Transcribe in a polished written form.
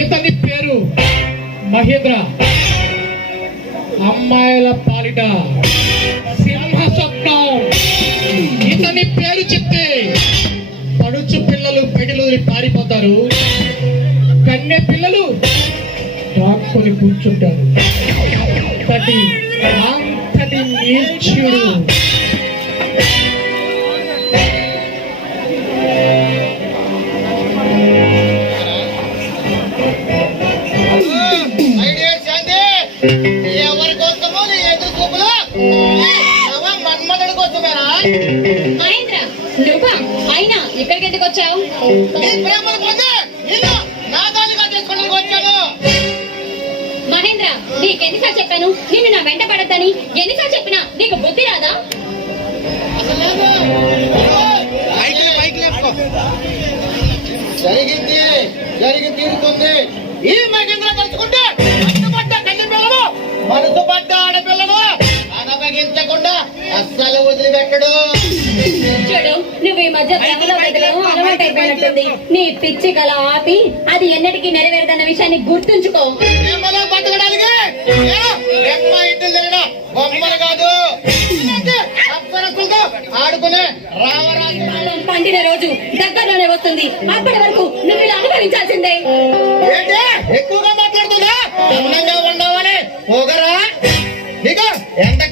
ఇతని పేరు మహేంద్ర. అమ్మాయిల పాలిట సింహ స్వప్నం. ఇతని పేరు చెప్తే పడుచు పిల్లలు పెడిలు పారిపోతారు, కన్నె పిల్లలు దాక్కుని కూర్చుంటారు. అంతటి నీచుడు. ఎవరి కోసమో నీ ఎదురు చూపులు మన్మధుడి కోసమేనా? మహేంద్ర, నువ్వా? అయినా ఇక్కడికి ఎందుకు వచ్చావు? నీ ప్రేమను పోతే నిన్ను నా దానిగా చేసుకోవడానికి వచ్చాను. మహేంద్ర, నీకెన్నిసార్లు చెప్పాను నిన్ను నా వెంట పడద్దని? ఎన్నిసార్లు చెప్పినా నీకు బుద్ధి రాదా? జరిగి తీరుతుంది. ఈ మహేంద్ర తలుచుకుంటే పడ్డ కన్ను పిల్లలు, మనసు పడ్డ ఆడపిల్లలు అనపగించకుండా అస్సలు వదిలిపెట్టడు. చూడు, నువ్వు ఈ మధ్య అలవాటు అయిపోయినట్టుంది. నీ పిచ్చి కళ ఆపి అది ఎన్నటికీ నెరవేరదన్న విషయాన్ని గుర్తుంచుకో. ప్రేమలో బతకడానికి ఇంటి జరిగిన బొమ్మలు కాదు, అప్సరసులతో ఆడుకునే రామరాజు. పండిన రోజు దగ్గరలోనే వస్తుంది. అప్పటి వరకు నువ్వు ఇలా అనుభవించాల్సిందే. ఏంటి ఎక్కువగా మాట్లాడుతున్నా? ఉండవాలని పోగరా? నీకు ఎంత